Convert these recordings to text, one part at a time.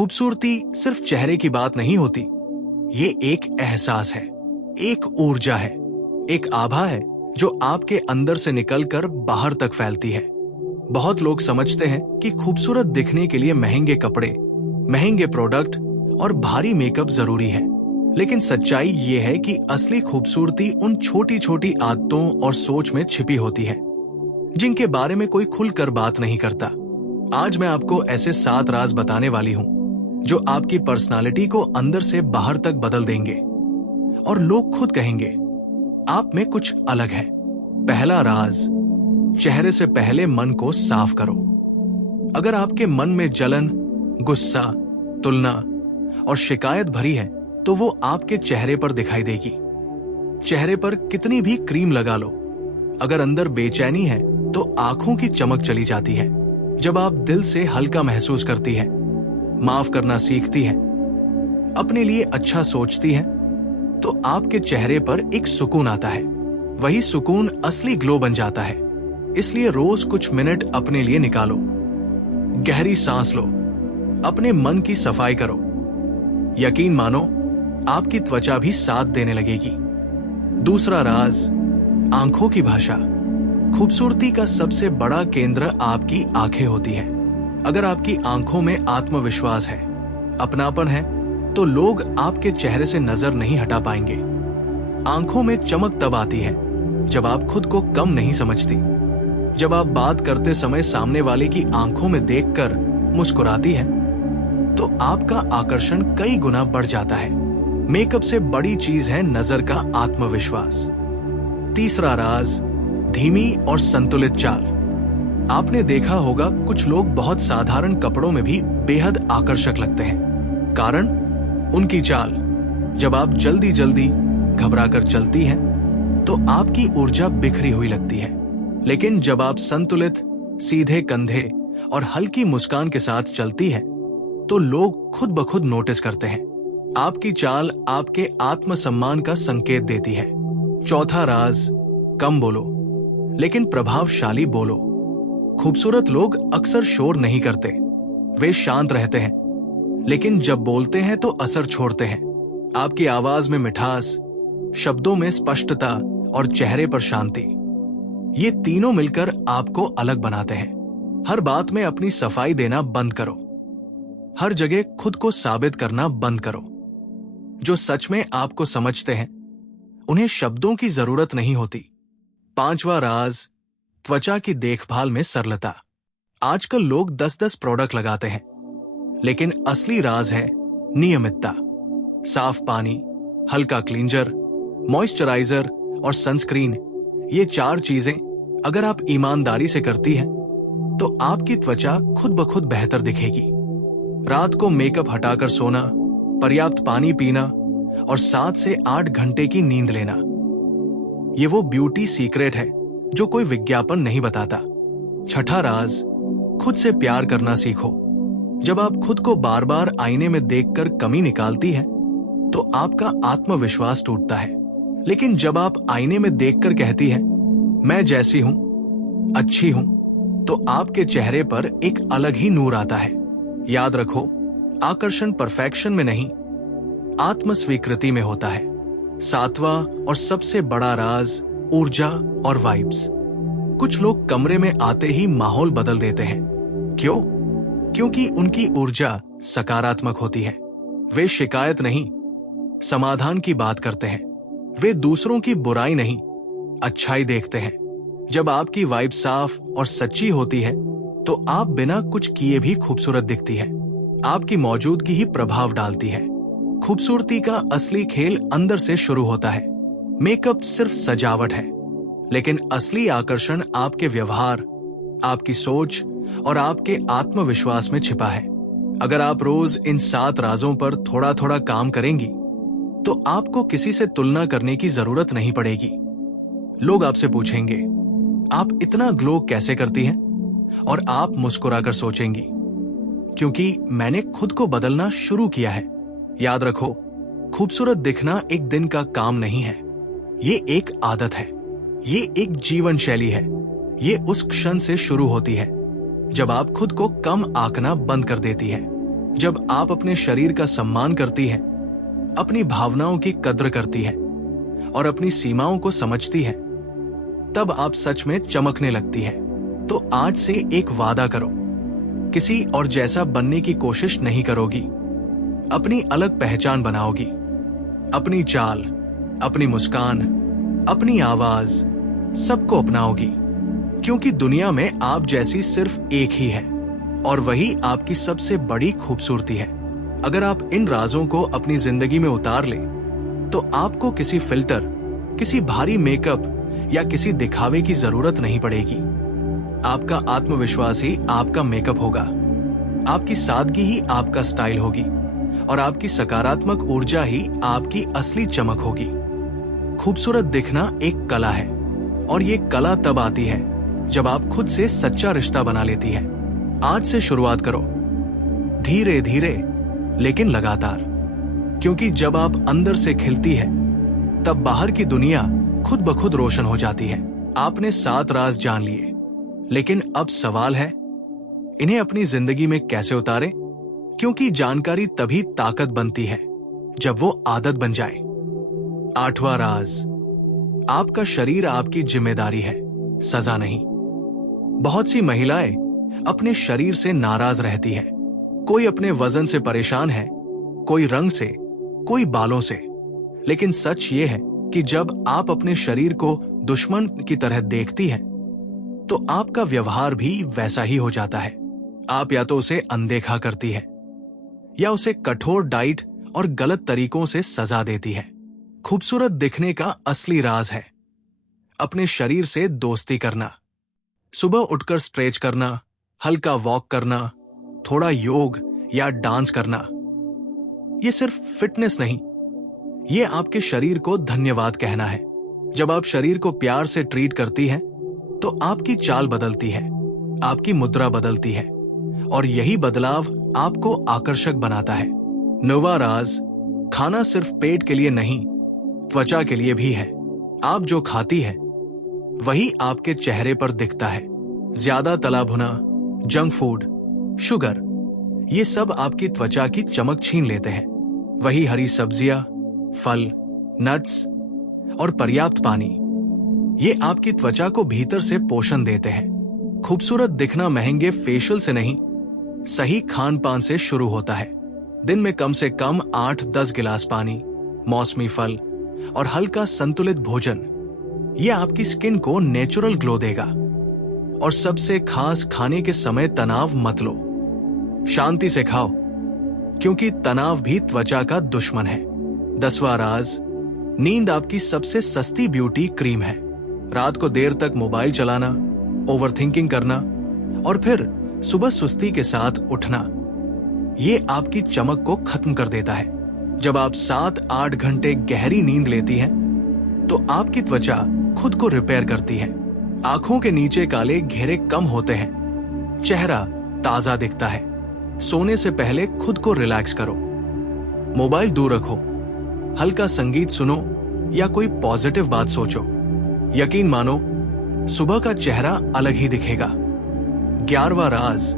खूबसूरती सिर्फ चेहरे की बात नहीं होती। ये एक एहसास है, एक ऊर्जा है, एक आभा है जो आपके अंदर से निकलकर बाहर तक फैलती है। बहुत लोग समझते हैं कि खूबसूरत दिखने के लिए महंगे कपड़े, महंगे प्रोडक्ट और भारी मेकअप जरूरी है, लेकिन सच्चाई ये है कि असली खूबसूरती उन छोटी छोटी आदतों और सोच में छिपी होती है जिनके बारे में कोई खुलकर बात नहीं करता। आज मैं आपको ऐसे 7 राज बताने वाली हूं जो आपकी पर्सनालिटी को अंदर से बाहर तक बदल देंगे और लोग खुद कहेंगे आप में कुछ अलग है। पहला राज, चेहरे से पहले मन को साफ करो। अगर आपके मन में जलन, गुस्सा, तुलना और शिकायत भरी है तो वो आपके चेहरे पर दिखाई देगी। चेहरे पर कितनी भी क्रीम लगा लो, अगर अंदर बेचैनी है तो आंखों की चमक चली जाती है। जब आप दिल से हल्का महसूस करती है, माफ करना सीखती है, अपने लिए अच्छा सोचती है, तो आपके चेहरे पर एक सुकून आता है। वही सुकून असली ग्लो बन जाता है। इसलिए रोज कुछ मिनट अपने लिए निकालो, गहरी सांस लो, अपने मन की सफाई करो। यकीन मानो आपकी त्वचा भी साथ देने लगेगी। दूसरा राज, आंखों की भाषा। खूबसूरती का सबसे बड़ा केंद्र आपकी आंखें होती हैं। अगर आपकी आंखों में आत्मविश्वास है, अपनापन है, तो लोग आपके चेहरे से नजर नहीं हटा पाएंगे। आंखों में चमक तब आती है जब आप खुद को कम नहीं समझती। जब आप बात करते समय सामने वाले की आंखों में देखकर मुस्कुराती है तो आपका आकर्षण कई गुना बढ़ जाता है। मेकअप से बड़ी चीज है नजर का आत्मविश्वास। तीसरा राज, धीमी और संतुलित चाल। आपने देखा होगा कुछ लोग बहुत साधारण कपड़ों में भी बेहद आकर्षक लगते हैं। कारण उनकी चाल। जब आप जल्दी जल्दी घबराकर चलती हैं तो आपकी ऊर्जा बिखरी हुई लगती है, लेकिन जब आप संतुलित, सीधे कंधे और हल्की मुस्कान के साथ चलती हैं तो लोग खुद ब खुद नोटिस करते हैं। आपकी चाल आपके आत्मसम्मान का संकेत देती है। चौथा राज, कम बोलो लेकिन प्रभावशाली बोलो। खूबसूरत लोग अक्सर शोर नहीं करते, वे शांत रहते हैं, लेकिन जब बोलते हैं तो असर छोड़ते हैं। आपकी आवाज में मिठास, शब्दों में स्पष्टता और चेहरे पर शांति, ये तीनों मिलकर आपको अलग बनाते हैं। हर बात में अपनी सफाई देना बंद करो। हर जगह खुद को साबित करना बंद करो। जो सच में आपको समझते हैं उन्हें शब्दों की जरूरत नहीं होती। पांचवा राज, त्वचा की देखभाल में सरलता। आजकल लोग 10-10 प्रोडक्ट लगाते हैं, लेकिन असली राज है नियमितता। साफ पानी, हल्का क्लींजर, मॉइस्चराइजर और सनस्क्रीन, ये 4 चीजें अगर आप ईमानदारी से करती हैं तो आपकी त्वचा खुद ब खुद बेहतर दिखेगी। रात को मेकअप हटाकर सोना, पर्याप्त पानी पीना और 7 से 8 घंटे की नींद लेना, ये वो ब्यूटी सीक्रेट है जो कोई विज्ञापन नहीं बताता। छठा राज, खुद से प्यार करना सीखो। जब आप खुद को बार बार आईने में देखकर कमी निकालती हैं तो आपका आत्मविश्वास टूटता है, लेकिन जब आप आईने में देखकर कहती हैं मैं जैसी हूं, अच्छी हूं, तो आपके चेहरे पर एक अलग ही नूर आता है। याद रखो, आकर्षण परफेक्शन में नहीं, आत्मस्वीकृति में होता है। 7वां और सबसे बड़ा राज, ऊर्जा और वाइब्स। कुछ लोग कमरे में आते ही माहौल बदल देते हैं। क्यों? क्योंकि उनकी ऊर्जा सकारात्मक होती है। वे शिकायत नहीं, समाधान की बात करते हैं। वे दूसरों की बुराई नहीं, अच्छाई देखते हैं। जब आपकी वाइब साफ और सच्ची होती है तो आप बिना कुछ किए भी खूबसूरत दिखती है। आपकी मौजूदगी ही प्रभाव डालती है। खूबसूरती का असली खेल अंदर से शुरू होता है। मेकअप सिर्फ सजावट है, लेकिन असली आकर्षण आपके व्यवहार, आपकी सोच और आपके आत्मविश्वास में छिपा है। अगर आप रोज इन 7 राजों पर थोड़ा थोड़ा काम करेंगी तो आपको किसी से तुलना करने की जरूरत नहीं पड़ेगी। लोग आपसे पूछेंगे आप इतना ग्लो कैसे करती हैं, और आप मुस्कुराकर सोचेंगी क्योंकि मैंने खुद को बदलना शुरू किया है। याद रखो, खूबसूरत दिखना एक दिन का काम नहीं है, ये एक आदत है, ये एक जीवन शैली है। ये उस क्षण से शुरू होती है जब आप खुद को कम आंकना बंद कर देती है। जब आप अपने शरीर का सम्मान करती हैं, अपनी भावनाओं की कद्र करती हैं और अपनी सीमाओं को समझती हैं, तब आप सच में चमकने लगती हैं। तो आज से एक वादा करो, किसी और जैसा बनने की कोशिश नहीं करोगी। अपनी अलग पहचान बनाओगी। अपनी चाल, अपनी मुस्कान, अपनी आवाज, सबको अपनाओगी, क्योंकि दुनिया में आप जैसी सिर्फ एक ही है और वही आपकी सबसे बड़ी खूबसूरती है। अगर आप इन राजों को अपनी जिंदगी में उतार लें, तो आपको किसी फिल्टर, किसी भारी मेकअप या किसी दिखावे की जरूरत नहीं पड़ेगी। आपका आत्मविश्वास ही आपका मेकअप होगा, आपकी सादगी ही आपका स्टाइल होगी और आपकी सकारात्मक ऊर्जा ही आपकी असली चमक होगी। खूबसूरत दिखना एक कला है और ये कला तब आती है जब आप खुद से सच्चा रिश्ता बना लेती हैं। आज से शुरुआत करो, धीरे धीरे लेकिन लगातार, क्योंकि जब आप अंदर से खिलती है, तब बाहर की दुनिया खुद ब खुद रोशन हो जाती है। आपने 7 राज जान लिए, लेकिन अब सवाल है, इन्हें अपनी जिंदगी में कैसे उतारें? क्योंकि जानकारी तभी ताकत बनती है जब वो आदत बन जाए। 8वां राज, आपका शरीर आपकी जिम्मेदारी है, सजा नहीं। बहुत सी महिलाएं अपने शरीर से नाराज रहती हैं। कोई अपने वजन से परेशान है, कोई रंग से, कोई बालों से। लेकिन सच ये है कि जब आप अपने शरीर को दुश्मन की तरह देखती हैं, तो आपका व्यवहार भी वैसा ही हो जाता है। आप या तो उसे अनदेखा करती है या उसे कठोर डाइट और गलत तरीकों से सजा देती है। खूबसूरत दिखने का असली राज है अपने शरीर से दोस्ती करना। सुबह उठकर स्ट्रेच करना, हल्का वॉक करना, थोड़ा योग या डांस करना। ये सिर्फ फिटनेस नहीं, ये आपके शरीर को धन्यवाद कहना है। जब आप शरीर को प्यार से ट्रीट करती हैं, तो आपकी चाल बदलती है, आपकी मुद्रा बदलती है और यही बदलाव आपको आकर्षक बनाता है। 9वां राज, खाना सिर्फ पेट के लिए नहीं, त्वचा के लिए भी है। आप जो खाती है वही आपके चेहरे पर दिखता है। ज्यादा तला भुना, जंक फूड, शुगर, ये सब आपकी त्वचा की चमक छीन लेते हैं। वही हरी सब्जियां, फल, नट्स और पर्याप्त पानी, ये आपकी त्वचा को भीतर से पोषण देते हैं। खूबसूरत दिखना महंगे फेशियल से नहीं, सही खान पान से शुरू होता है। दिन में कम से कम 8-10 गिलास पानी, मौसमी फल और हल्का संतुलित भोजन, यह आपकी स्किन को नेचुरल ग्लो देगा। और सबसे खास, खाने के समय तनाव मत लो, शांति से खाओ, क्योंकि तनाव भी त्वचा का दुश्मन है। 10वां राज, नींद आपकी सबसे सस्ती ब्यूटी क्रीम है। रात को देर तक मोबाइल चलाना, ओवरथिंकिंग करना और फिर सुबह सुस्ती के साथ उठना, ये आपकी चमक को खत्म कर देता है। जब आप 7-8 घंटे गहरी नींद लेती हैं, तो आपकी त्वचा खुद को रिपेयर करती है। आंखों के नीचे काले घेरे कम होते हैं, चेहरा ताजा दिखता है। सोने से पहले खुद को रिलैक्स करो, मोबाइल दूर रखो, हल्का संगीत सुनो या कोई पॉजिटिव बात सोचो। यकीन मानो, सुबह का चेहरा अलग ही दिखेगा। 11वां राज,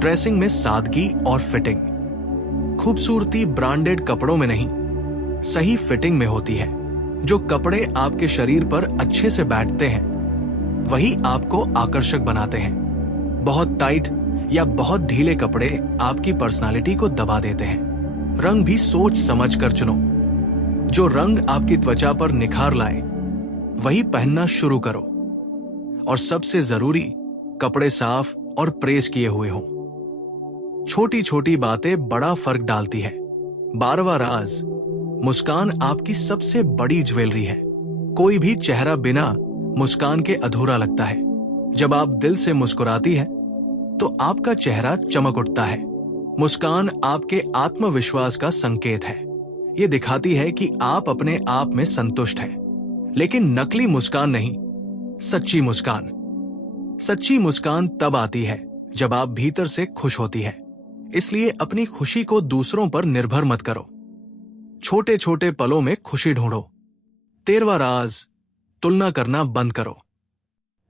ड्रेसिंग में सादगी और फिटिंग। खूबसूरती ब्रांडेड कपड़ों में नहीं, सही फिटिंग में होती है। जो कपड़े आपके शरीर पर अच्छे से बैठते हैं, वही आपको आकर्षक बनाते हैं। बहुत टाइट या बहुत ढीले कपड़े आपकी पर्सनालिटी को दबा देते हैं। रंग भी सोच समझ कर चुनो। जो रंग आपकी त्वचा पर निखार लाए, वही पहनना शुरू करो। और सबसे जरूरी, कपड़े साफ और प्रेस किए हुए हों। छोटी छोटी बातें बड़ा फर्क डालती है। 12वां राज, मुस्कान आपकी सबसे बड़ी ज्वेलरी है। कोई भी चेहरा बिना मुस्कान के अधूरा लगता है। जब आप दिल से मुस्कुराती हैं, तो आपका चेहरा चमक उठता है। मुस्कान आपके आत्मविश्वास का संकेत है। ये दिखाती है कि आप अपने आप में संतुष्ट हैं। लेकिन नकली मुस्कान नहीं, सच्ची मुस्कान। सच्ची मुस्कान तब आती है जब आप भीतर से खुश होती है। इसलिए अपनी खुशी को दूसरों पर निर्भर मत करो। छोटे छोटे पलों में खुशी ढूंढो। 13वां राज, तुलना करना बंद करो।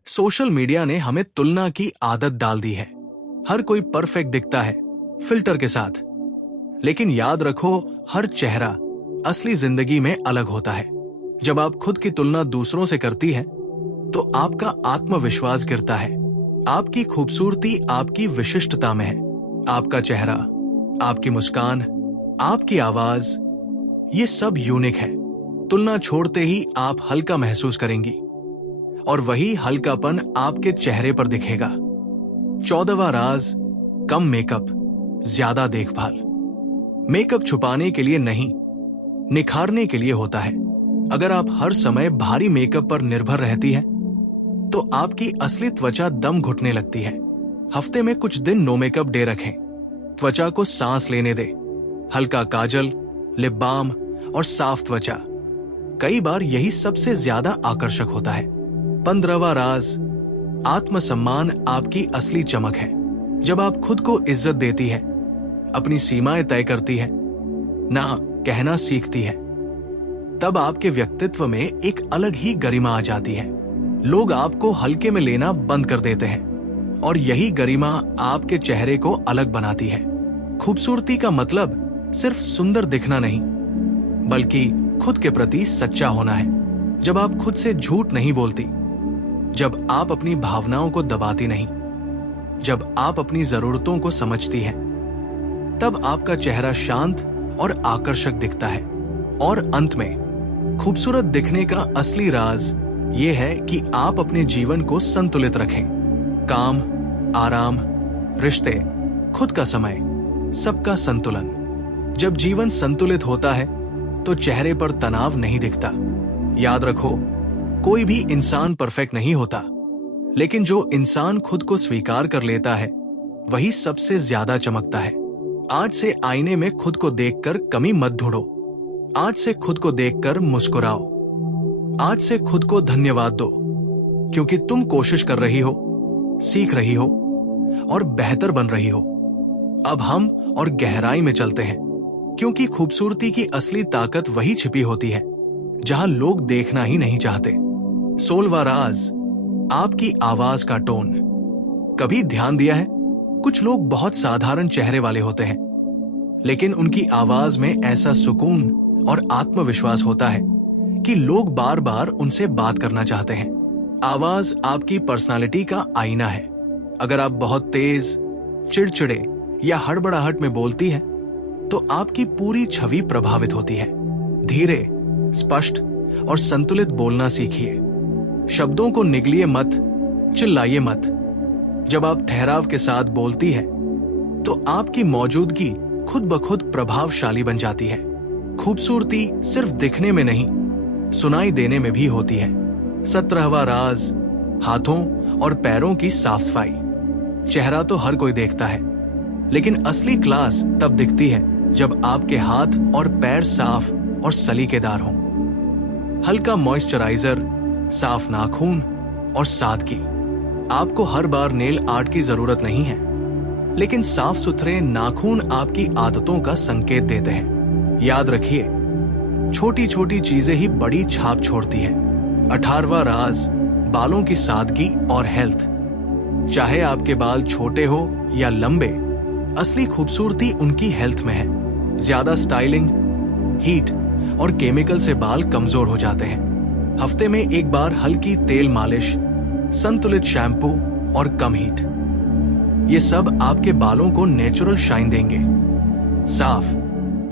सोशल मीडिया ने हमें तुलना की आदत डाल दी है। हर कोई परफेक्ट दिखता है, फिल्टर के साथ। लेकिन याद रखो, हर चेहरा असली जिंदगी में अलग होता है। जब आप खुद की तुलना दूसरों से करती हैं, तो आपका आत्मविश्वास गिरता है। आपकी खूबसूरती आपकी विशिष्टता में है। आपका चेहरा, आपकी मुस्कान, आपकी आवाज, ये सब यूनिक है। तुलना छोड़ते ही आप हल्का महसूस करेंगी और वही हल्कापन आपके चेहरे पर दिखेगा। 14वां राज, कम मेकअप, ज्यादा देखभाल। मेकअप छुपाने के लिए नहीं, निखारने के लिए होता है। अगर आप हर समय भारी मेकअप पर निर्भर रहती हैं, तो आपकी असली त्वचा दम घुटने लगती है। हफ्ते में कुछ दिन नो मेकअप डे रखें। त्वचा को सांस लेने दे। हल्का काजल, लिप बाम और साफ त्वचा, कई बार यही सबसे ज्यादा आकर्षक होता है। 15वां राज, आत्मसम्मान आपकी असली चमक है। जब आप खुद को इज्जत देती है, अपनी सीमाएं तय करती है, ना कहना सीखती है, तब आपके व्यक्तित्व में एक अलग ही गरिमा आ जाती है। लोग आपको हल्के में लेना बंद कर देते हैं और यही गरिमा आपके चेहरे को अलग बनाती है। खूबसूरती का मतलब सिर्फ सुंदर दिखना नहीं, बल्कि खुद के प्रति सच्चा होना है। जब आप खुद से झूठ नहीं बोलती, जब आप अपनी भावनाओं को दबाती नहीं, जब आप अपनी जरूरतों को समझती हैं, तब आपका चेहरा शांत और आकर्षक दिखता है। और अंत में, खूबसूरत दिखने का असली राज ये है कि आप अपने जीवन को संतुलित रखें। काम, आराम, रिश्ते, खुद का समय, सबका संतुलन। जब जीवन संतुलित होता है, तो चेहरे पर तनाव नहीं दिखता। याद रखो, कोई भी इंसान परफेक्ट नहीं होता, लेकिन जो इंसान खुद को स्वीकार कर लेता है, वही सबसे ज्यादा चमकता है। आज से आईने में खुद को देखकर कमी मत ढूंढो। आज से खुद को देखकर मुस्कुराओ। आज से खुद को धन्यवाद दो, क्योंकि तुम कोशिश कर रही हो, सीख रही हो और बेहतर बन रही हो। अब हम और गहराई में चलते हैं, क्योंकि खूबसूरती की असली ताकत वही छिपी होती है जहां लोग देखना ही नहीं चाहते। 16वां राज, आपकी आवाज का टोन। कभी ध्यान दिया है, कुछ लोग बहुत साधारण चेहरे वाले होते हैं, लेकिन उनकी आवाज में ऐसा सुकून और आत्मविश्वास होता है कि लोग बार बार उनसे बात करना चाहते हैं। आवाज आपकी पर्सनालिटी का आईना है। अगर आप बहुत तेज, चिड़चिड़े या हड़बड़ाहट में बोलती हैं, तो आपकी पूरी छवि प्रभावित होती है। धीरे, स्पष्ट और संतुलित बोलना सीखिए। शब्दों को निगलिए मत, चिल्लाइए मत। जब आप ठहराव के साथ बोलती हैं, तो आपकी मौजूदगी खुद ब खुद प्रभावशाली बन जाती है। खूबसूरती सिर्फ दिखने में नहीं, सुनाई देने में भी होती है। 17वां राज, हाथों और पैरों की साफ सफाई। चेहरा तो हर कोई देखता है, लेकिन असली क्लास तब दिखती है जब आपके हाथ और पैर साफ और सलीकेदार हों। हल्का मॉइस्चराइजर, साफ नाखून और सादगी। आपको हर बार नेल आर्ट की जरूरत नहीं है, लेकिन साफ सुथरे नाखून आपकी आदतों का संकेत देते हैं। याद रखिए, छोटी छोटी चीजें ही बड़ी छाप छोड़ती है। 18वां राज, बालों की सादगी और हेल्थ। चाहे आपके बाल छोटे हो या लंबे, असली खूबसूरती उनकी हेल्थ में है। ज्यादा स्टाइलिंग, हीट और केमिकल से बाल कमजोर हो जाते हैं। हफ्ते में एक बार हल्की तेल मालिश, संतुलित शैम्पू और कम हीट, ये सब आपके बालों को नेचुरल शाइन देंगे। साफ,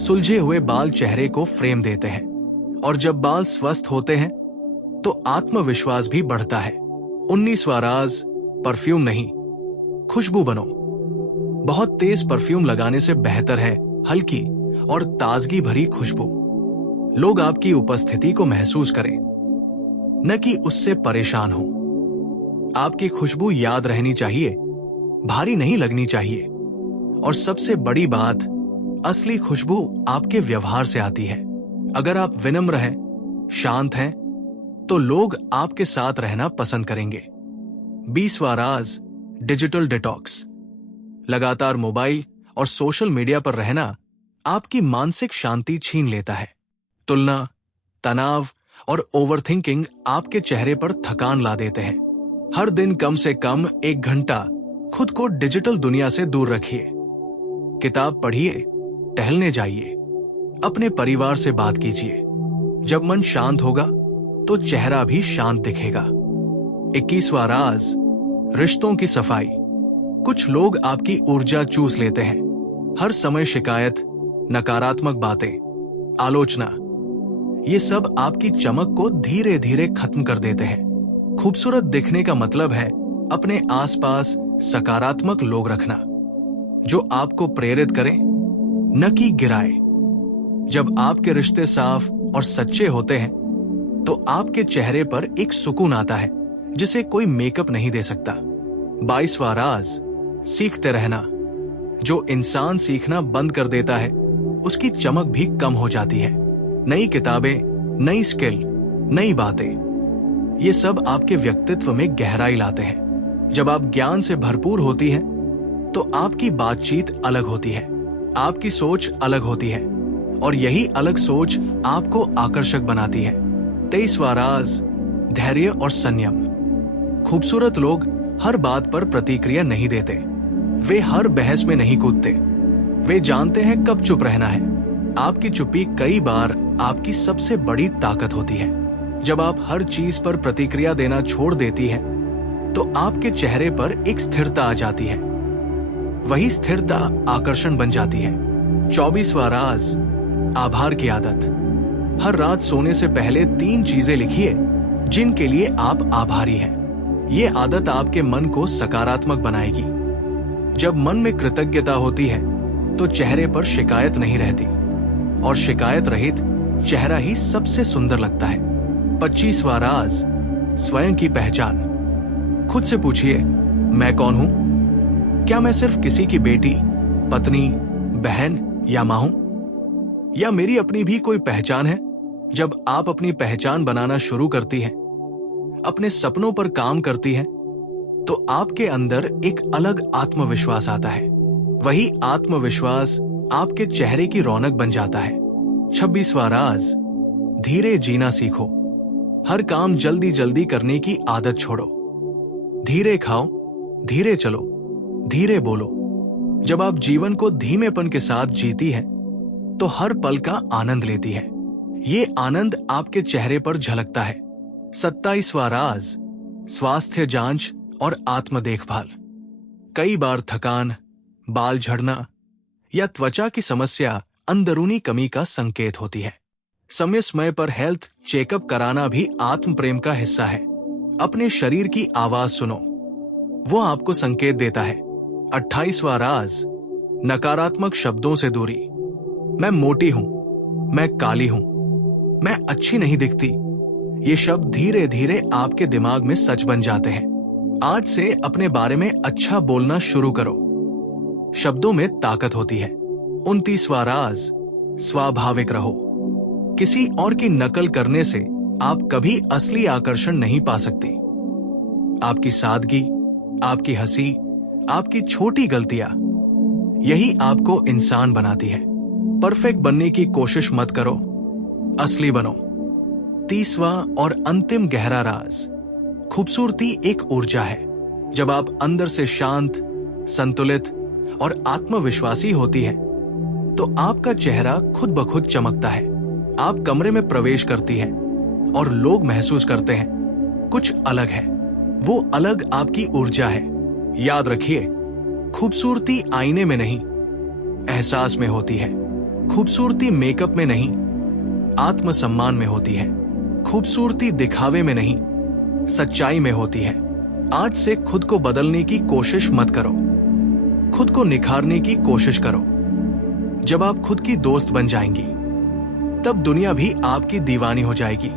सुलझे हुए बाल चेहरे को फ्रेम देते हैं, और जब बाल स्वस्थ होते हैं, तो आत्मविश्वास भी बढ़ता है। 19वां राज, परफ्यूम नहीं, खुशबू बनो। बहुत तेज परफ्यूम लगाने से बेहतर है हल्की और ताजगी भरी खुशबू। लोग आपकी उपस्थिति को महसूस करें, न कि उससे परेशान हो। आपकी खुशबू याद रहनी चाहिए, भारी नहीं लगनी चाहिए। और सबसे बड़ी बात, असली खुशबू आपके व्यवहार से आती है। अगर आप विनम्र हैं, शांत हैं, तो लोग आपके साथ रहना पसंद करेंगे। 20वां राज, डिजिटल डिटॉक्स। लगातार मोबाइल और सोशल मीडिया पर रहना आपकी मानसिक शांति छीन लेता है। तुलना, तनाव और ओवरथिंकिंग आपके चेहरे पर थकान ला देते हैं। हर दिन कम से कम 1 घंटा खुद को डिजिटल दुनिया से दूर रखिए। किताब पढ़िए, टहलने जाइए, अपने परिवार से बात कीजिए। जब मन शांत होगा तो चेहरा भी शांत दिखेगा। 21वां राज, रिश्तों की सफाई। कुछ लोग आपकी ऊर्जा चूस लेते हैं। हर समय शिकायत, नकारात्मक बातें, आलोचना, ये सब आपकी चमक को धीरे धीरे खत्म कर देते हैं। खूबसूरत दिखने का मतलब है अपने आसपास सकारात्मक लोग रखना, जो आपको प्रेरित करें, न कि गिराए। जब आपके रिश्ते साफ और सच्चे होते हैं तो आपके चेहरे पर एक सुकून आता है जिसे कोई मेकअप नहीं दे सकता। 22वां राज, सीखते रहना। जो इंसान सीखना बंद कर देता है उसकी चमक भी कम हो जाती है। नई किताबें, नई स्किल, नई बातें, ये सब आपके व्यक्तित्व में गहराई लाते हैं। जब आप ज्ञान से भरपूर होती हैं तो आपकी बातचीत अलग होती है, आपकी सोच अलग होती है और यही अलग सोच आपको आकर्षक बनाती है। 23वां राज, धैर्य और संयम। खूबसूरत लोग हर बात पर प्रतिक्रिया नहीं देते, वे हर बहस में नहीं कूदते, वे जानते हैं कब चुप रहना है। आपकी चुप्पी कई बार आपकी सबसे बड़ी ताकत होती है। जब आप हर चीज पर प्रतिक्रिया देना छोड़ देती हैं, तो आपके चेहरे पर एक स्थिरता आ जाती है। वही स्थिरता आकर्षण बन जाती है। 24वां राज, आभार की आदत। हर रात सोने से पहले 3 चीजें लिखिए जिनके लिए आप आभारी हैं। ये आदत आपके मन को सकारात्मक बनाएगी। जब मन में कृतज्ञता होती है तो चेहरे पर शिकायत नहीं रहती और शिकायत रहित चेहरा ही सबसे सुंदर लगता है। 25वां राज, स्वयं की पहचान। खुद से पूछिए, मैं कौन हूं? क्या मैं सिर्फ किसी की बेटी, पत्नी, बहन या मां हूं? या मेरी अपनी भी कोई पहचान है? जब आप अपनी पहचान बनाना शुरू करती हैं, अपने सपनों पर काम करती हैं, तो आपके अंदर एक अलग आत्मविश्वास आता है। वही आत्मविश्वास आपके चेहरे की रौनक बन जाता है। 26वां राज, धीरे जीना सीखो। हर काम जल्दी जल्दी करने की आदत छोड़ो। धीरे खाओ, धीरे चलो, धीरे बोलो। जब आप जीवन को धीमेपन के साथ जीती हैं, तो हर पल का आनंद लेती हैं। ये आनंद आपके चेहरे पर झलकता है। 27वां राज, स्वास्थ्य जांच और आत्म देखभाल। कई बार थकान, बाल झड़ना या त्वचा की समस्या अंदरूनी कमी का संकेत होती है। समय समय पर हेल्थ चेकअप कराना भी आत्म प्रेम का हिस्सा है। अपने शरीर की आवाज सुनो, वो आपको संकेत देता है। 28वां राज, नकारात्मक शब्दों से दूरी। मैं मोटी हूं, मैं काली हूं, मैं अच्छी नहीं दिखती, ये शब्द धीरे धीरे आपके दिमाग में सच बन जाते हैं। आज से अपने बारे में अच्छा बोलना शुरू करो। शब्दों में ताकत होती है। 29वां राज, स्वाभाविक रहो। किसी और की नकल करने से आप कभी असली आकर्षण नहीं पा सकती। आपकी सादगी, आपकी हंसी, आपकी छोटी गलतियां, यही आपको इंसान बनाती है। परफेक्ट बनने की कोशिश मत करो, असली बनो। 30वां और अंतिम गहरा राज, खूबसूरती एक ऊर्जा है। जब आप अंदर से शांत, संतुलित और आत्मविश्वासी होती हैं, तो आपका चेहरा खुद ब खुद चमकता है। आप कमरे में प्रवेश करती हैं और लोग महसूस करते हैं कुछ अलग है। वो अलग आपकी ऊर्जा है। याद रखिए, खूबसूरती आईने में नहीं, एहसास में होती है। खूबसूरती मेकअप में नहीं, आत्मसम्मान में होती है। खूबसूरती दिखावे में नहीं, सच्चाई में होती है। आज से खुद को बदलने की कोशिश मत करो, खुद को निखारने की कोशिश करो। जब आप खुद की दोस्त बन जाएंगी, तब दुनिया भी आपकी दीवानी हो जाएगी।